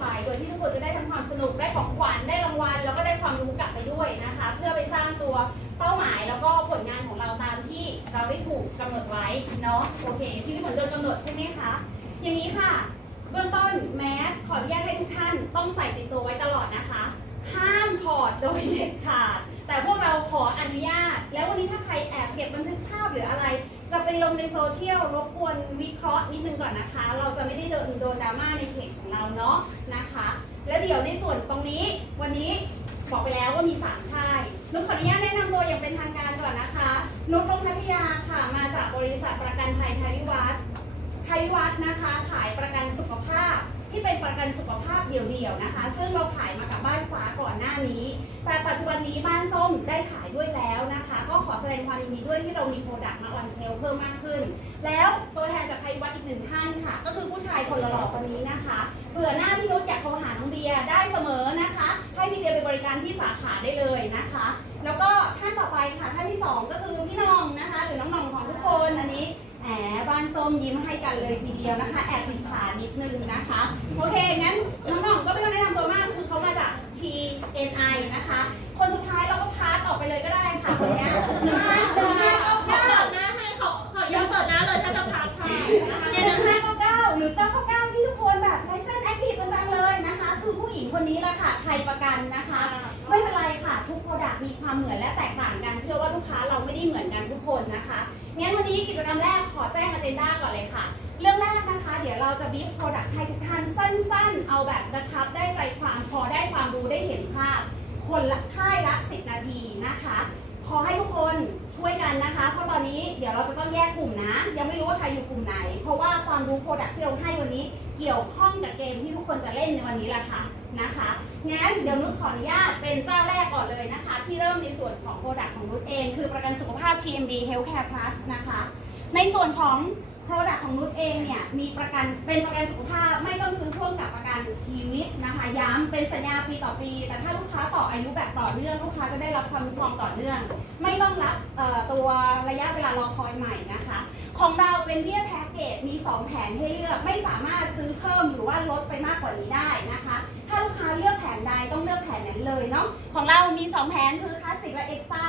ไป โดยที่ทุกคนจะได้ทั้งความสนุกได้ของขวัญได้รางวัลแล้วก็ได้ความรู้กลับไปด้วยนะคะ เพื่อไปสร้างตัวเป้าหมายแล้วก็ผลงานของเราตามที่เราได้ถูกกำหนดไว้เนาะโอเคชีวิตเหมือนโดนกำหนดใช่ไหมคะอย่างนี้ค่ะ เบื้องต้นแมสขออนุญาตให้ทุกท่านต้องใส่ติดตัวไว้ตลอดนะคะ ห้ามถอดโดยเด็ดขาดแต่พวกเราขออนุญาต แล้ววันนี้ถ้าใครแอบเก็บบันทึกภาพหรืออะไร จะไปลงในโซเชียลรบกวนวิเคราะห์นิดนึงก่อนนะคะ เราจะไม่ได้โดนโดนดราม่าในเพจของเราเนาะนะคะ แล้วเดี๋ยวในส่วนตรงนี้วันนี้บอกไปแล้วว่ามีสามค่ายนุชขออนุญาตแนะนำตัวอย่างเป็นทางการก่อนนะคะนุชลงพัทยาค่ะมาจากบริษัทประกันภัยไทยวิวัฒน์ไทยวัฒน์นะคะขายประกันสุขภาพ ที่เป็นประกันสุขภาพเดี่ยวๆนะคะ ซึ่งเราขายมากับบ้านฟ้าก่อนหน้านี้ แต่ปัจจุบันนี้บ้านส้มได้ขายด้วยแล้วนะคะ ก็ขอแสดงความยินดีด้วยที่เรามีโปรดักต์มาออนเชลเพิ่มมากขึ้น แล้วตัวแทนจากไทยวัฒน์อีกหนึ่งท่านค่ะ ก็คือผู้ชายคนหล่อคนนี้นะคะเผื่อหน้าพี่นุชอยากโทรหาน้องเบียร์ได้เสมอนะคะ ให้พี่เบียร์ไปบริการที่สาขาได้เลยนะคะ แล้วก็ท่านต่อไปค่ะท่านที่สองก็คือพี่น้องนะคะ หรือน้องหน่องของทุกคนอันนี้ แหมบ้านส้มยิ้มให้กันเลยทีเดียวนะคะ แอบอิจฉานิดนึงนะคะ โอเค งั้นน้องๆ ก็ไม่ต้องแนะนำตัวมาก คือเขามาจาก TNI นะคะ คนสุดท้ายเราก็พาสออกไปเลยก็ได้ค่ะคนเนี้ย คือผู้หญิงคนนี้แหละค่ะไทยประกันนะคะ ไม่เป็นไรค่ะ ทุกโปรดักต์มีความเหมือนและแตกต่างกัน เชื่อว่าลูกค้าเราไม่ได้เหมือนกันทุกคนนะคะงั้นวันนี้กิจกรรมแรกขอแจ้งอเจนดาก่อนเลยค่ะ เรื่องแรกนะคะ เดี๋ยวเราจะบีฟโปรดักต์ให้ทุกท่านสั้น ๆ เอาแบบกระชับได้ใจความพอได้ความรู้ได้เห็นภาพ คนละค่ายละ 10 นาทีนะคะ ขอให้ทุกคน ช่วยกันนะคะ เพราะตอนนี้เดี๋ยวเราจะต้องแยกกลุ่มนะ ยังไม่รู้ว่าใครอยู่กลุ่มไหน เพราะว่าความรู้โปรดักต์ที่เราให้วันนี้เกี่ยวข้องกับเกมที่ทุกคนจะเล่นในวันนี้แหละค่ะนะคะงั้นเดี๋ยวนุชขออนุญาตเป็นเจ้าแรกก่อนเลยนะคะ ที่เริ่มในส่วนของโปรดักต์ของนุชเอง คือประกันสุขภาพ TMB Healthcare Plus นะคะ ในส่วนของโปรดักต์ของนุชเองเนี่ยมีประกันเป็นประกันสุขภาพไม่ต้องซื้อพ่วงกับประกันชีวิตนะคะย้ำเป็นสัญญาปีต่อปี แต่ถ้าลูกค้าต่ออายุแบบต่อเนื่องลูกค้าก็ได้รับความคุ้มครองต่อเนื่อง ไม่ต้องรับตัวระยะเวลารอคอยใหม่นะคะ ของเราเป็นเบี้ยแพ็กเกจมี 2 แผนให้เลือกไม่สามารถซื้อเพิ่มหรือว่าลดไปมากกว่านี้ได้นะคะ ถ้าลูกค้าเลือกแผนใดต้องเลือกแผนนั้นเลยเนาะของเรามี 2 แผนคือคลาสสิกและเอ็กซ์ต้า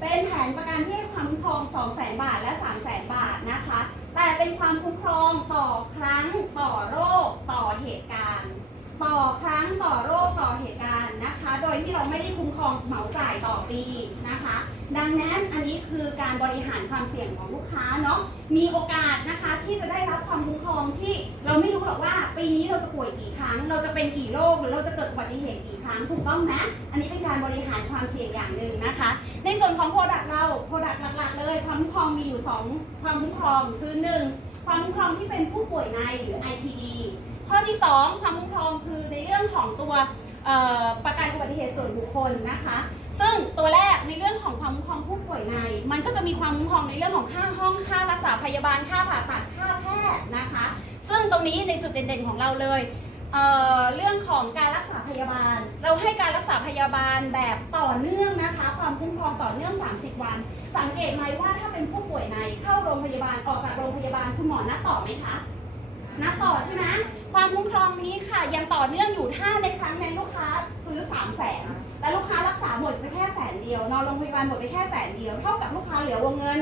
เป็นแผนประกันที่ให้ความคุ้มครอง 200,000 บาทและ 300,000 บาทนะคะ แต่เป็นความคุ้มครองต่อครั้งต่อโรคต่อเหตุการณ์ ต่อครั้งต่อโรคต่อเหตุการณ์นะคะ โดยที่เราไม่ได้คุ้มครองเหมาจ่ายต่อปีนะคะ ดังนั้นอันนี้คือการบริหารความเสี่ยงของลูกค้าเนาะมีโอกาสนะคะที่จะได้รับความคุ้มครองที่เราไม่รู้หรอกว่าปีนี้เราจะป่วยกี่ครั้ง เราจะเป็นกี่โรคหรือเราจะเกิดอุบัติเหตุกี่ครั้งถูกต้องไหมอันนี้เป็นการบริหารความเสี่ยงอย่างหนึ่งนะคะ ในส่วนของโปรดักต์เราโปรดักต์หลักๆ เลยความคุ้มครองมีอยู่สองความคุ้มครองคือหนึ่งความคุ้มครองที่เป็นผู้ป่วยในหรือ IPD ข้อที่ 2 ความคุ้มครองคือในเรื่องของตัวประกันอุบัติเหตุส่วนบุคคลนะคะ ซึ่งตัวแรกในเรื่องของความคุ้มครองผู้ป่วยใน มันก็จะมีความคุ้มครองในเรื่องของค่าห้องค่ารักษาพยาบาลค่าผ่าตัดค่าแพทย์นะคะ ซึ่งตรงนี้ในจุดเด่นๆของเราเลยเเรื่องของการรักษาพยาบาล เราให้การรักษาพยาบาลแบบต่อเนื่องนะคะ ความคุ้มครองต่อเนื่อง 30 วัน สังเกตไหมว่าถ้าเป็นผู้ป่วยในเข้าโรงพยาบาลออกจากโรงพยาบาลคุณหมอนัดต่อไหมคะนับต่อใช่ไหม ความคุ้มครองนี้ค่ะยังต่อเนื่องอยู่ถ้าในครั้งนั้นลูกค้าซื้อ3 0 0แสนแต่ลูกค้ารักษาหมดไปแค่แสนเดียวนอนโรงพยาบาลหมดไปแค่แสนเดียวเท่ากับลูกค้าเหลือวงเงิน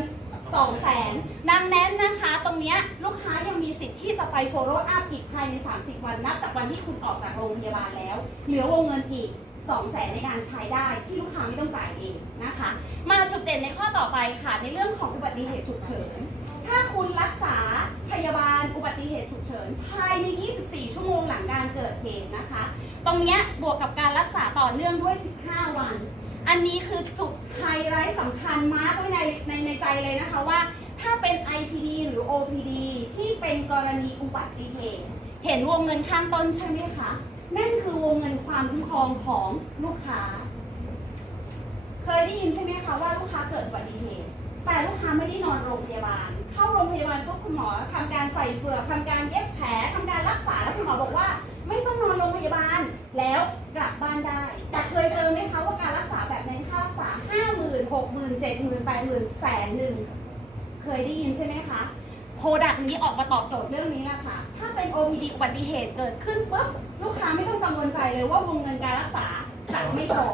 2 0 0แสนดังนั้นนะคะ ตรงเนี้ยลูกค้ายังมีสิทธิ์ที่จะไปโฟโลอัพอีกภายใน 30 วันนับจากวันที่คุณออกจากโรงพยาบาลแล้ว เหลือวงเงินอีก2แสนในการใช้ได้ที่ลูกค้าไม่ต้องจ่ายเองนะคะ มาจุดเด่นในข้อต่อไปค่ะ ในเรื่องของอุบัติเหตุฉุกเฉิน ถ้าคุณรักษาพยาบาลอุบัติเหตุฉุกเฉิน ภายใน 24 ชั่วโมงหลังการเกิดเหตุนะคะ ตรงเนี้ยบวกกับการรักษาต่อเนื่องด้วย 15 วัน อันนี้คือจุดไฮไลท์สำคัญมากไว้ในในในใจเลยนะคะว่า ถ้าเป็น IPD หรือ OPD ที่เป็นกรณีอุบัติเหตุ เห็นวงเงินข้างต้นใช่ไหมคะ นั่นคือวงเงินความคุ้มครองของลูกค้า เคยได้ยินใช่ไหมคะว่าลูกค้าเกิดอุบัติเหตุ แต่ลูกค้าไม่ได้นอนโรงพยาบาล เข้าโรงพยาบาลปุ๊บคุณหมอทำการใส่เฟือกทำการเย็บแผลทำการรักษาแล้วคุณหมอบอกว่า ไม่ต้องนอนโรงพยาบาลแล้วกลับบ้านได้ แต่เคยเจอไหมคะว่าการรักษา ษาห้าหมื่นหกหมื่นเจ็ดหมื่นแปดหมื่นแสนหนึ่งเคยได้ยินใช่ไหมคะผรดักต์นี้ออกมาตอบโจทย์เรื่องนี้แหละค่ะ ถ้าเป็น OPD อุบัติเหตุเกิดขึ้นปุ๊บลูกค้าไม่ต้องกังวลใจเลยว่าวงเงินการรักษาจะไม่พอ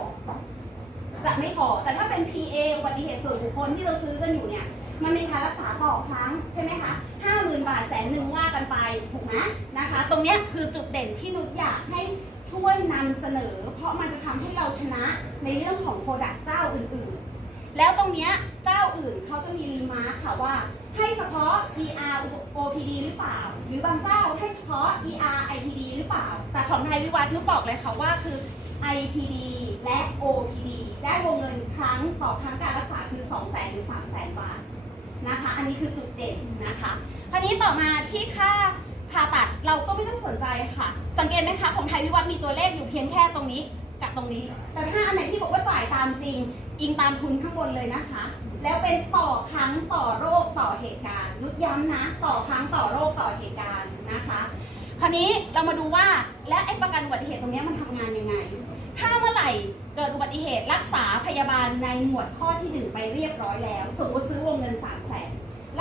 จะไม่พอแต่ถ้าเป็น PA อุบัติเหตุส่วนบุคคลที่เราซื้อกันอยู่เนี่ย มันมีค่ารักษาต่อครั้งใช่ไหมคะห้าหมื่นบาทแสนหนึ่งว่ากันไปถูกไหมนะคะ ตรงนี้คือจุดเด่นที่นุชอยากให้ ช่วยนำเสนอ เพราะมันจะทำให้เราชนะในเรื่องของโปรดักต์เจ้าอื่นๆ แล้วตรงเนี้ยเจ้าอื่นเขาจะมีรีมาร์คค่ะว่า ให้เฉพาะ ER OPD หรือเปล่า หรือบางเจ้าให้เฉพาะ ER IPD หรือเปล่า แต่ของไทยวิวัฒน์นุบอกเลยค่ะว่าคือ IPD และ OPD ได้วงเงินครั้งต่อครั้งการรักษาคือ2 0 0 0 0 0หรือ3 0 0 0 0 0 บาทนะคะ อันนี้คือจุดเด่นนะคะคราวนี้ต่อมาที่ค่า ผ่าตัดเราก็ไม่ต้องสนใจค่ะ สังเกตไหมคะของไทยวิวัฒน์มีตัวเลขอยู่เพียงแค่ตรงนี้กับตรงนี้ แต่ถ้าอันไหนที่บอกว่าจ่ายตามจริง อิงตามทุนข้างบนเลยนะคะ แล้วเป็นต่อครั้งต่อโรคต่อเหตุการณ์นุดย้ำนะ ต่อครั้งต่อโรคต่อเหตุการณ์นะคะ คราวนี้เรามาดูว่าและไอ้ประกันอุบัติเหตุตรงนี้มันทำงานยังไง ถ้าเมื่อไหร่เกิดอุบัติเหตุรักษาพยาบาลในหมวดข้อที่หนึ่งไปเรียบร้อยแล้ว สมมติซื้อวงเงิน3 0 0แสน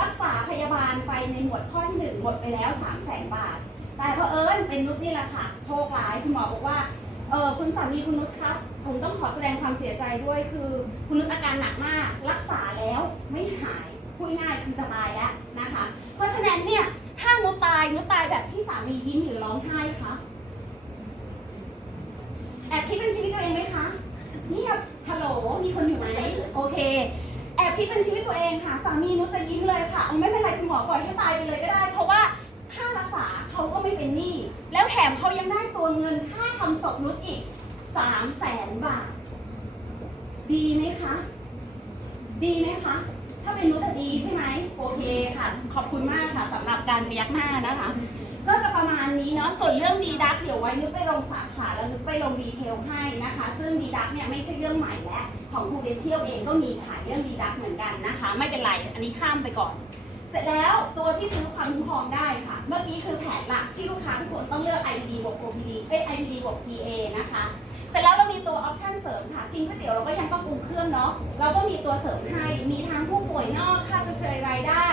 รักษาพยาบาลไปในหมวดข้อที่หนึ่งหมดไปแล้ว3 0 0แสนบาท แต่เพอเอิญเป็นนุชนี่แหละค่ะ โชคร้ายคุณหมอบอกว่าเออคุณสามีคุณนุชครับ ผมต้องขอแสดงความเสียใจด้วยคือ คุณนุชอาการหนักมาก รักษาแล้วไม่หายพูดง่ายคือจะตายแล้วนะคะ เพราะฉะนั้นเนี่ยถ้านุชตายนุชตายแบบที่สามียิ้มหรือร้องไห้คะแอบคิดเป็นชีวิตตัวเองไหมคะเงียบฮัลโหลมีคนอยู่ไหมโอเค คิดเป็นชีวิตตัวเองค่ะ สามีนุชจะยิ้มเลยค่ะเอาไม่เป็นไรคุณหมอปล่อยให้ตายไปเลยก็ได้ เพราะว่าค่ารักษาเขาก็ไม่เป็นหนี้ แล้วแถมเขายังได้ตัวเงินค่าทำศพนุชอีกสามแสนบาท ดีไหมคะ ดีไหมคะ ถ้าเป็นนุชอะดีใช่ไหมโอเคค่ะ ขอบคุณมากค่ะสำหรับการพยักหน้านะคะ ก็จะประมาณนี้เนาะ ส่วนเรื่องดีดักเดี๋ยวไว้นึกไปลงสาขาแล้ว ไปลงดีเทลให้นะคะ ซึ่งดีดักเนี่ยไม่ใช่เรื่องใหม่แล้วของคูเดเชียลเองก็มีขายเรื่องดีดักเหมือนกันนะคะ ไม่เป็นไรอันนี้ข้ามไปก่อน เสร็จแล้วตัวที่ซื้อความคุ้มครองได้ค่ะ เมื่อกี้คือแผนหลักที่ลูกค้าทุกคนต้องเลือก IPD บวก OPD เอ้ย IPD บวก PA นะคะ เสร็จแล้วเรามีตัวออปชั่นเสริมค่ะกินก๋วยเตี๋ยวเราก็ยังต้องปรุงเครื่องเนาะเราก็มีตัวเสริมให้มีทั้งผู้ป่วยนอกค่าชดเชยรายได้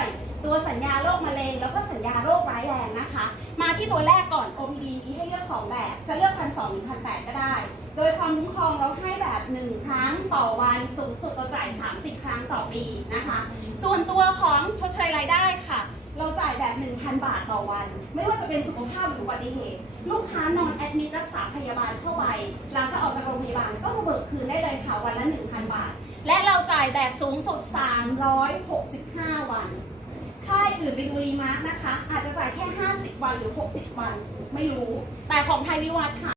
ตัวสัญญาโรคมะเร็งแล้วก็สัญญาโรคร้ายแรงนะคะ มาที่ตัวแรกก่อน OPD มีให้เลือก 2 แบบ จะเลือกพันสองหรือพันแปดก็ได้ โดยความคุ้มครองเราให้แบบ 1 ครั้งต่อวันสูงสุดเราจ่าย 30 ครั้งต่อปีนะคะ ส่วนตัวของชดเชยรายได้ค่ะ เราจ่ายแบบ 1,000 บาทต่อวัน ไม่ว่าจะเป็นสุขภาพหรืออุบัติเหตุ ลูกค้านอนแอดมิดรักษาพยาบาลเข้าไปหลังจากออกจากโรงพยาบาลก็มาเบิกคืนได้เลยค่ะวันละ 1,000 บาท และเราจ่ายแบบสูงสุด 365วันค่าย อื่นไปดูรีมาร์กนะคะ อาจจะจ่ายแค่ 50 วันหรือ 60 วัน ไม่รู้ แต่ของไทยวิวัฒน์ค่ะ